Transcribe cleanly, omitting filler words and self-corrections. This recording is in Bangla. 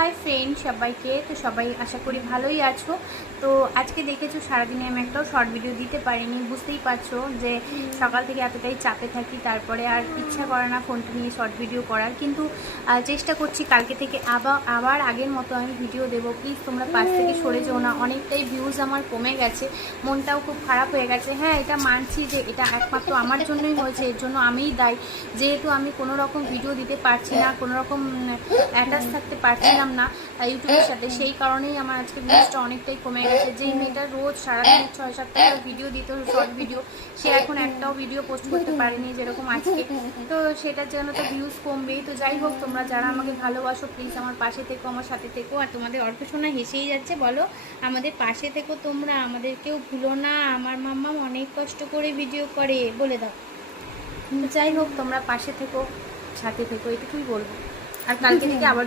হাই ফ্রেন্ড সবাইকে, তো সবাই আশা করি ভালোই আছো। তো আজকে দেখেছো সারাদিনে আমি একটাও শর্ট ভিডিও দিতে পারিনি, বুঝতেই পারছো যে সকাল থেকে এতটাই চাপে থাকি, তারপরে আর ইচ্ছা করে না ফোনটা নিয়ে শর্ট ভিডিও করার। কিন্তু চেষ্টা করছি কালকে থেকে আবার আগের মতো আমি ভিডিও দেবো। প্লিজ তোমরা পাশ থেকে সরে যেও না, অনেকটাই ভিউজ আমার কমে গেছে, মনটাও খুব খারাপ হয়ে গেছে। হ্যাঁ, এটা মানছি যে এটা একমাত্র আমার জন্যই হয়েছে, এর জন্য আমিই দায়ী। যেহেতু আমি কোনো রকম ভিডিও দিতে পারছি না, কোনো রকম অ্যাটাচ থাকতে পারছিলাম না ইউটিউবের সাথে, সেই কারণেই আমার আজকে ভিউজটা অনেকটাই কমে গেছে। যেই মেয়েটা রোজ সারাদিন 6-7টা ভিডিও দিত, শর্ট ভিডিও, সে এখন একটাও ভিডিও পোস্ট করতে পারেনি যেরকম আজকে। তো সেটার জন্য তো ভিউজ কমবেই। তো যাই হোক, তোমরা যারা আমাকে ভালোবাসো প্লিজ আমার পাশে থেকো, আমার সাথে থেকো। আর তোমাদের অর্পশোনা হেসেই যাচ্ছে, বলো আমাদের পাশে থেকো তোমরা, আমাদেরকেও ভুলো না। আমার মাম্মা অনেক কষ্ট করে ভিডিও করে, বলে দাও। তো যাই হোক, তোমরা পাশে থেকো, সাথে থেকো, এটুকুই বলবো। আর কালকে থেকে আবার